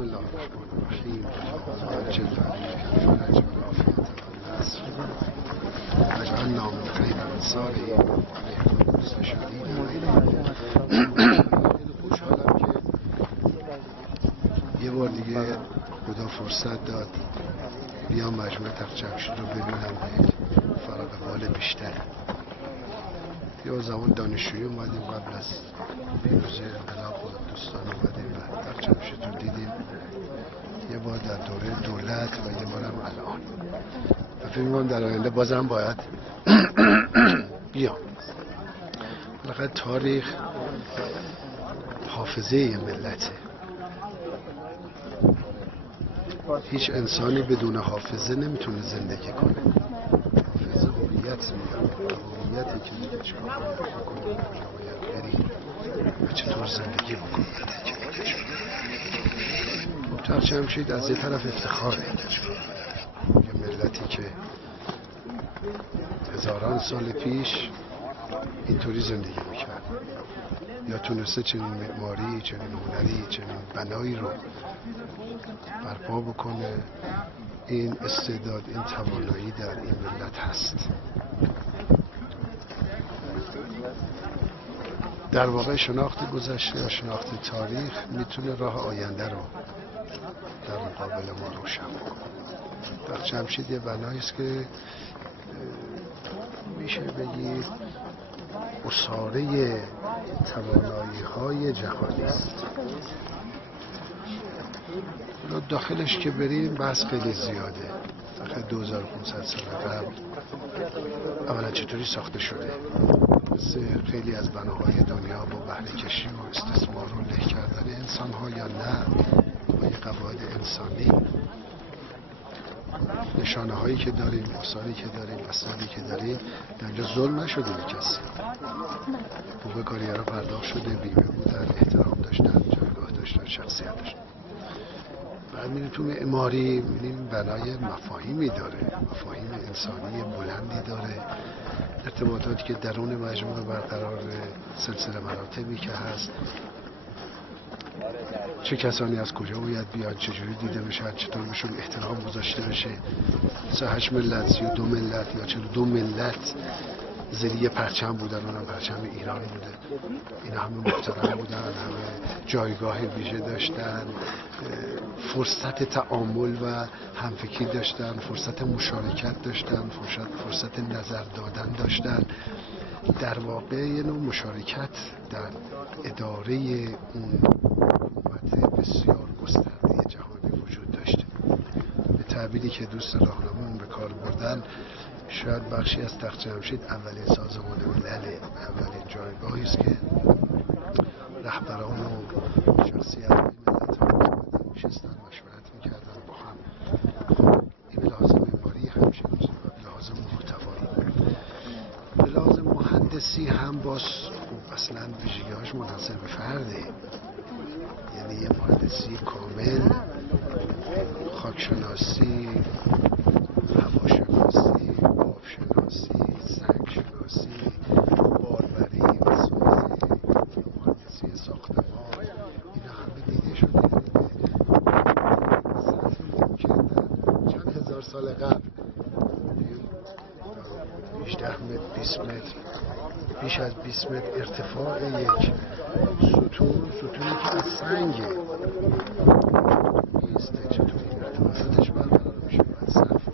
بسم الله الرحمن الرحیم عاجل فرج والعافیت والنصر اجعلنا من خیر الانصار علیکم مستشارین. خوشحالم که یه بار دیگه خدا فرصت داد بیام مجموعه تخت جمشید رو ببینم به فراغ بال بیشتر. یه زمان دانشجویی اومدیم قبل از پیروزی انقلاب با دوستان اومدیم و تخت جمشید رو دیدیم، یه بار در دوره دولت و یه بار هم الان، و فکر می‌کنم در آینده بازم باید بیام. بالاخره تاریخ حافظه ملته. هیچ انسانی بدون حافظه نمیتونه زندگی کنه. حافظه هویت میاره، هویتی که میگه چیکار کنه، باید بری و چطور زندگی بکنه. تخت جمشید از یه طرف افتخاره، یه ملتی که هزاران سال پیش اینطوری زندگی میکرد، یا تونسته چنین معماری، چنین هنری، چنین بنایی رو برپا بکنه. این استعداد، این توانایی در این ملت هست. در واقع شناخت گذشته یا شناخت تاریخ میتونه راه آینده رو در مقابل ما روشن کنه. تخت جمشید یه بنایی است که میشه بگید اساره توانایی‌های جهانی است. داخلش که بریم بحث خیلی زیاده. داخل 2500 سال قبل اولا چطوری ساخته شده، خیلی از بناهای دنیا با بهره کشی و استثمار و له کردن انسان ها یا نه با یه قواعد انسانی. نشانه هایی که داریم، آثاری که داریم، اثاری که داریم، در اینجا ظلم نشده به کسی. حقوق کارگرها پرداخت شده، بیمه بودن، احترام داشتن، جایگاه داشتن، شخصیت داشتن. بعد میریم تو معماری، میبینیم بنای مفاهیمی داره، مفاهیم انسانی بلندی داره، ارتباطاتی که درون مجموعه برقرار، سلسله مراتبی که هست، چه کسانی از کجا باید بیاد، چجوری دیده بشن، چطور بهشون احترام گذاشته بشه. 38 ملت، 32 ملت یا 42 ملت زیر یه پرچم بودن، اونم پرچم ایران بوده. اینا همه محترم بودن، همه جایگاه ویژه داشتن، فرصت تعامل و همفکری داشتن، فرصت مشارکت داشتن، فرصت نظر دادن داشتن. در واقع یه نوع مشارکت در اداره اون حکومت بسیار گسترده جهانی وجود داشته. به تعبیری که دوست راهنمون به کار بردن، شاید بخشی از تخت جمشید اولین سازمان ملل، اولین جایگاهی است که رهبران و شخصیت‌های ملت نشستن، مشورت می‌کردن با هم. این به لحاظ معماری همچین و به لحاظ محتوایی، به لحاظ مهندسی هم باز اصلا ویژگی‌هاش منحصر به فرده. یعنی یه مهندسی کامل، خاکشناسی، هواشناسی، آبشناسی، سنگشناسی، باربری و سازی، مهندسی ساختمان، اینا همه دیده شده به سطح ممکن در چند هزار سال قبل. 18 متر، 20 متر، بیش از 20 متر ارتفاع یک ستونی که از سنگه میسته، چطوری ارتفاعاتش برقرار میشه، باید صرف